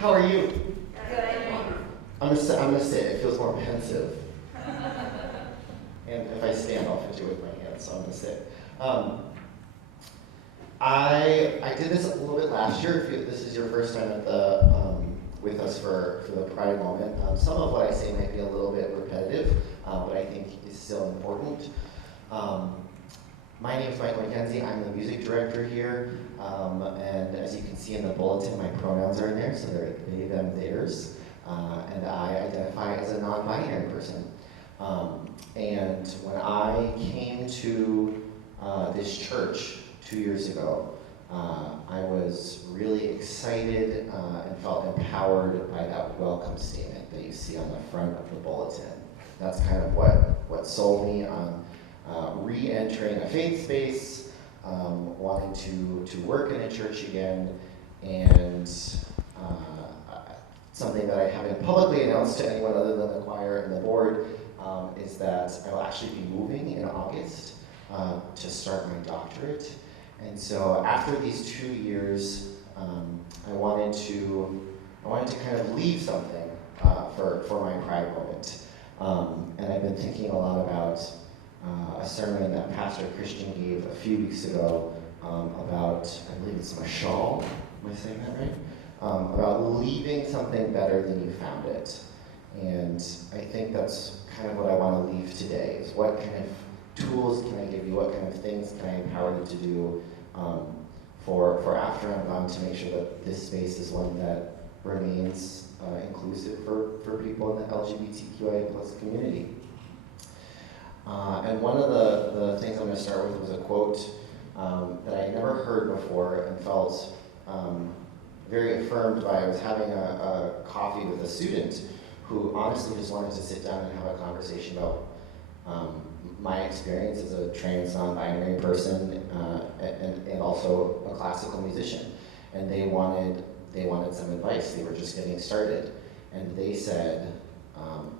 How are you? Good. I'm gonna sit. It feels more pensive. And if I stand, I'll fit you with my hands, so I'm gonna sit. I did this a little bit last year. If this is your first time at with us for the Pride moment, some of what I say might be a little bit repetitive, but I think is still important. My name is Michael McKenzie. I'm the music director here, and as you can see in the bulletin, my pronouns are in there, so they're they, them, theirs, and I identify as a non-binary person. And when I came to this church 2 years ago, I was really excited and felt empowered by that welcome statement that you see on the front of the bulletin. That's kind of what sold me on re-entering a faith space, wanting to work in a church again, and something that I haven't publicly announced to anyone other than the choir and the board is that I will actually be moving in August to start my doctorate. And so after these 2 years, I wanted to kind of leave something for my Pride moment. And I've been thinking a lot about a sermon that Pastor Christian gave a few weeks ago about, I believe it's Mashal, am I saying that right? About leaving something better than you found it. And I think that's kind of what I want to leave today, is what kind of tools can I give you, what kind of things can I empower you to do for after I'm gone, to make sure that this space is one that remains inclusive for people in the LGBTQIA plus community. And one of the things I'm going to start with was a quote that I had never heard before and felt very affirmed by. I was having a coffee with a student who honestly just wanted to sit down and have a conversation about my experience as a trans non-binary person and also a classical musician. And they wanted some advice. They were just getting started. And they said,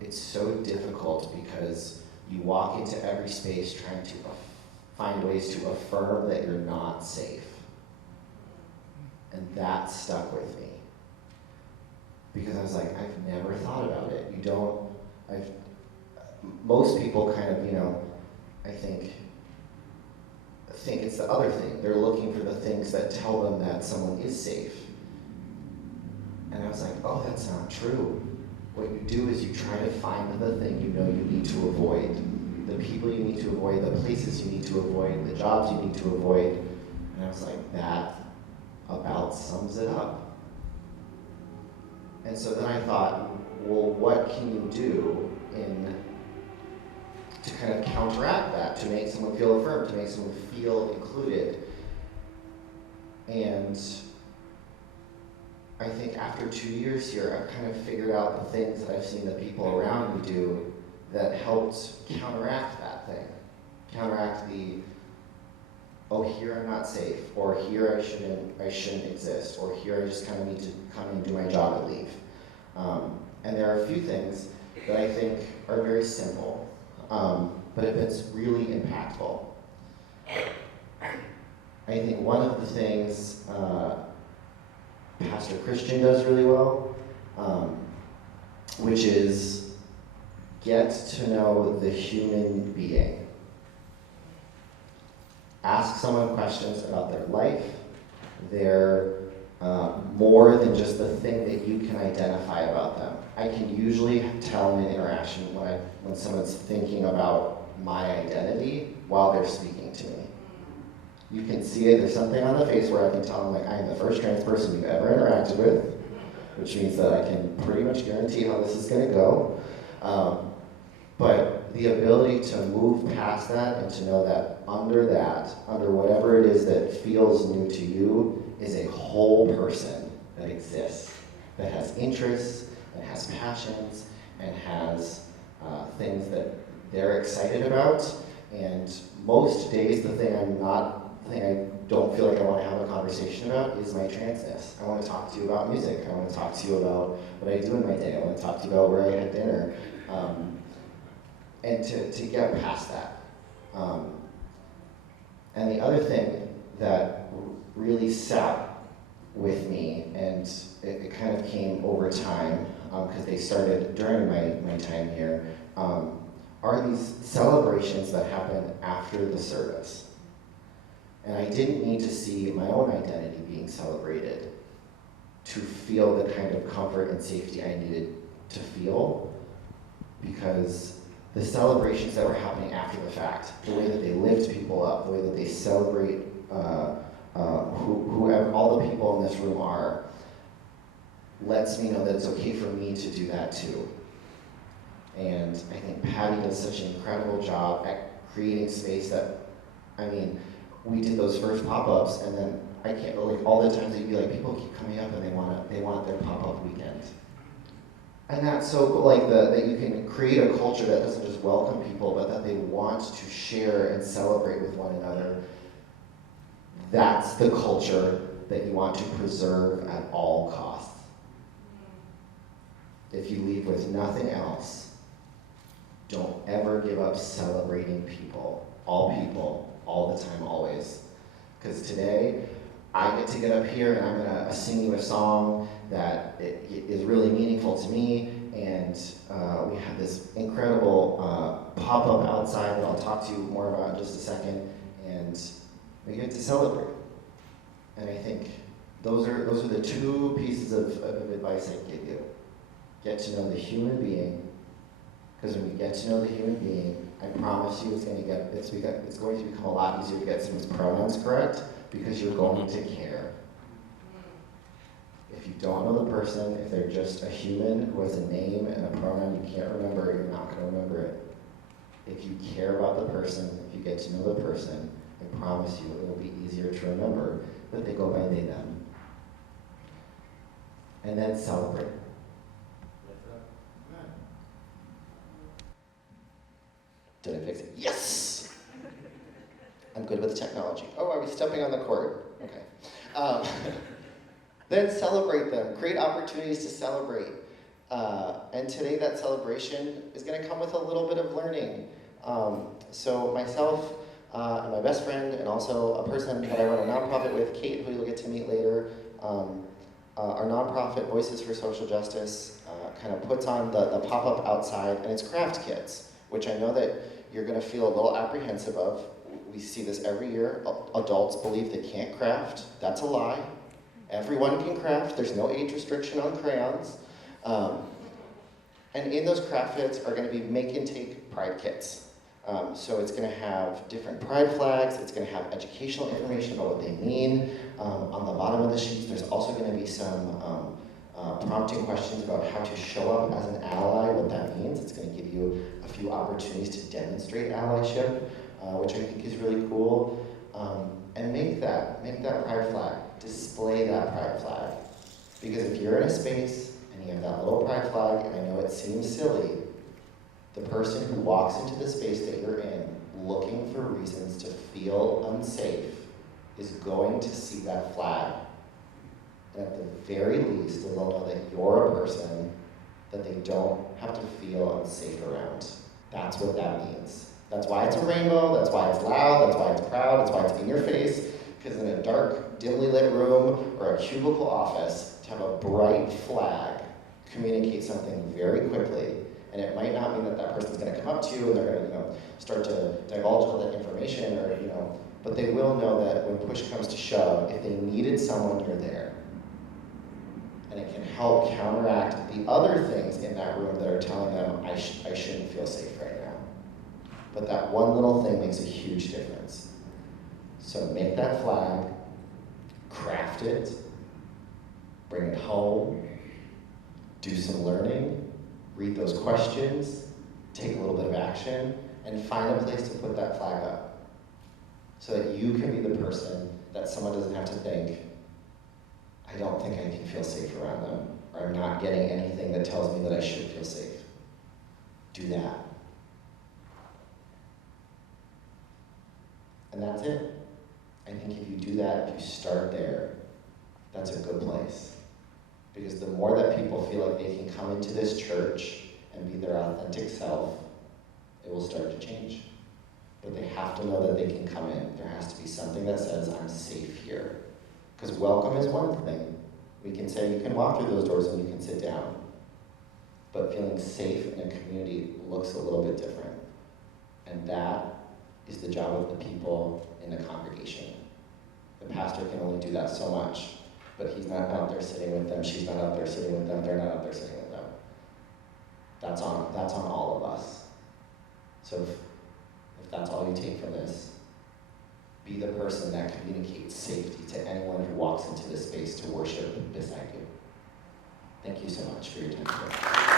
it's so difficult because you walk into every space trying to find ways to affirm that you're not safe. And that stuck with me. Because I was like, I've never thought about it. Most people kind of, I think it's the other thing. They're looking for the things that tell them that someone is safe. And I was like, oh, that's not true. What you do is you try to find the thing you know you need to avoid. The people you need to avoid, the places you need to avoid, the jobs you need to avoid. And I was like, that about sums it up. And so then I thought, well, what can you do to kind of counteract that, to make someone feel affirmed, to make someone feel included? And I think after 2 years here, I've kind of figured out the things that I've seen the people around me do that helped counteract that thing. Counteract the, oh, here I'm not safe, or here I shouldn't exist, or here I just kind of need to come and do my job and leave. And there are a few things that I think are very simple, but have been really impactful. I think one of the things Pastor Christian does really well, which is get to know the human being. Ask someone questions about their life, their more than just the thing that you can identify about them. I can usually tell in an interaction when someone's thinking about my identity while they're speaking to me. You can see it. There's something on the face where I can tell them, like, I am the first trans person you've ever interacted with, which means that I can pretty much guarantee how this is going to go. But the ability to move past that and to know that under whatever it is that feels new to you, is a whole person that exists, that has interests, that has passions, and has things that they're excited about. And most days, the thing I don't feel like I want to have a conversation about is my transness. I want to talk to you about music. I want to talk to you about what I do in my day. I want to talk to you about where I had dinner. And to get past that. And the other thing that really sat with me, and it kind of came over time, because they started during my time here, are these celebrations that happen after the service. And I didn't need to see my own identity being celebrated to feel the kind of comfort and safety I needed to feel, because the celebrations that were happening after the fact, the way that they lift people up, the way that they celebrate whoever all the people in this room are, lets me know that it's okay for me to do that too. And I think Patty does such an incredible job at creating space that, I mean, we did those first pop-ups, and then I can't, like, all the times that you'd be like, people keep coming up and they want their pop-up weekend. And that's so cool, like, that you can create a culture that doesn't just welcome people, but that they want to share and celebrate with one another. That's the culture that you want to preserve at all costs. If you leave with nothing else, don't ever give up celebrating people, all the time, always. Because today, I get to get up here and I'm gonna sing you a song that is really meaningful to me, and we have this incredible pop-up outside that I'll talk to you more about in just a second, and we get to celebrate. And I think those are the two pieces of advice I give you. Get to know the human being, because when you get to know the human being, I promise you it's going to become a lot easier to get someone's pronouns correct, because you're going to care. If you don't know the person, if they're just a human who has a name and a pronoun you can't remember, you're not going to remember it. If you care about the person, if you get to know the person, I promise you it will be easier to remember that they go by they, them. And then celebrate. Did I fix it? Yes! I'm good with technology. Oh, are we stepping on the cord? Okay. Then celebrate them. Create opportunities to celebrate. And today that celebration is going to come with a little bit of learning. So myself and my best friend, and also a person that I run a nonprofit with, Kate, who you'll get to meet later, our nonprofit, Voices for Social Justice, kind of puts on the pop-up outside, and it's craft kits, which I know that you're going to feel a little apprehensive of. We see this every year. Adults believe they can't craft. That's a lie. Everyone can craft. There's no age restriction on crayons. And in those craft kits are going to be make and take pride kits. So it's going to have different pride flags. It's going to have educational information about what they mean. On the bottom of the sheets, there's also going to be some prompting questions about how to show up as an ally, what that means. It's going to give you a few opportunities to demonstrate allyship, which I think is really cool. And make that pride flag, display that pride flag. Because if you're in a space and you have that little pride flag, and I know it seems silly, the person who walks into the space that you're in looking for reasons to feel unsafe is going to see that flag. And at the very least, they'll know that you're a person that they don't have to feel unsafe around. That's what that means. That's why it's a rainbow, that's why it's loud, that's why it's proud, that's why it's in your face. Because in a dark, dimly lit room or a cubicle office, to have a bright flag communicate something very quickly. And it might not mean that that person's going to come up to you and they're going to, start to divulge all that information, or but they will know that when push comes to shove, if they needed someone, you're there. And it can help counteract the other things in that room that are telling them, I shouldn't feel safe right now. But that one little thing makes a huge difference. So make that flag, craft it, bring it home, do some learning, read those questions, take a little bit of action, and find a place to put that flag up. So that you can be the person that someone doesn't have to think, I don't think I can feel safe around them, or I'm not getting anything that tells me that I should feel safe. Do that. And that's it. I think if you do that, if you start there, that's a good place. Because the more that people feel like they can come into this church and be their authentic self, it will start to change. But they have to know that they can come in. There has to be something that says, I'm safe here. Because welcome is one thing. We can say you can walk through those doors and you can sit down. But feeling safe in a community looks a little bit different. And that is the job of the people in the congregation. The pastor can only do that so much, but he's not out there sitting with them, she's not out there sitting with them, they're not out there sitting with them. That's on all of us. So if that's all you take from this, be the person that communicates safety to anyone who walks into this space to worship beside you. Thank you so much for your time today.